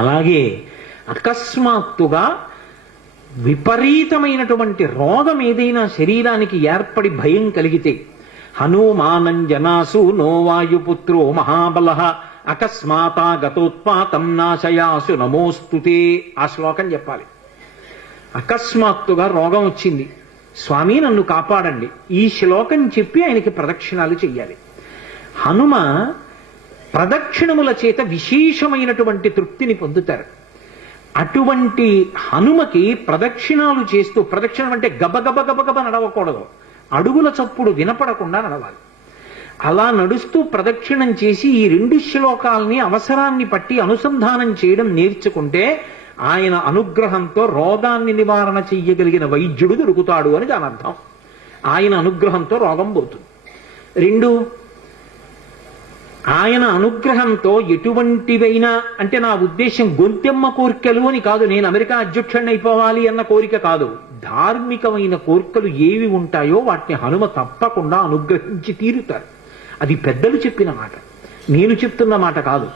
అలాగే అకస్మాత్తుగా విపరీతమైనటువంటి రోగం ఏదైనా శరీరానికి ఏర్పడి భయం కలిగితే, హనుమానం జనాసు నోవాయుపుత్రో మహాబల అకస్మాతాగతోత్పాతం నాశయాసు నమోస్తుతే, ఆ శ్లోకం చెప్పాలి. అకస్మాత్తుగా రోగం వచ్చింది, స్వామి నన్ను కాపాడండి, ఈ శ్లోకం చెప్పి ఆయనకి ప్రదక్షిణాలు చెయ్యాలి. హనుమ ప్రదక్షిణముల చేత విశేషమైనటువంటి తృప్తిని పొందుతారు. అటువంటి హనుమకి ప్రదక్షిణాలు చేస్తూ, ప్రదక్షిణం అంటే గబగబ గబగబ నడవకూడదు, అడుగుల చప్పుడు వినపడకుండా నడవాలి. అలా నడుస్తూ ప్రదక్షిణం చేసి ఈ 2 శ్లోకాల్ని అవసరాన్ని పట్టి అనుసంధానం చేయడం నేర్చుకుంటే ఆయన అనుగ్రహంతో రోగాన్ని నివారణ చెయ్యగలిగిన వైద్యుడు దొరుకుతాడు అని దాని అర్థం. ఆయన అనుగ్రహంతో రోగం పోతుంది. 2, ఆయన అనుగ్రహంతో ఎటువంటివైనా, అంటే నా ఉద్దేశం గొంతెమ్మ కోరికలు అని కాదు, నేను అమెరికా అధ్యక్షుడిని అయిపోవాలి అన్న కోరిక కాదు. ధార్మికమైన కోరికలు ఏవి ఉంటాయో వాటిని హనుమ తప్పకుండా అనుగ్రహించి తీరుతారు. అది పెద్దలు చెప్పిన మాట, నేను చెప్తున్న మాట కాదు.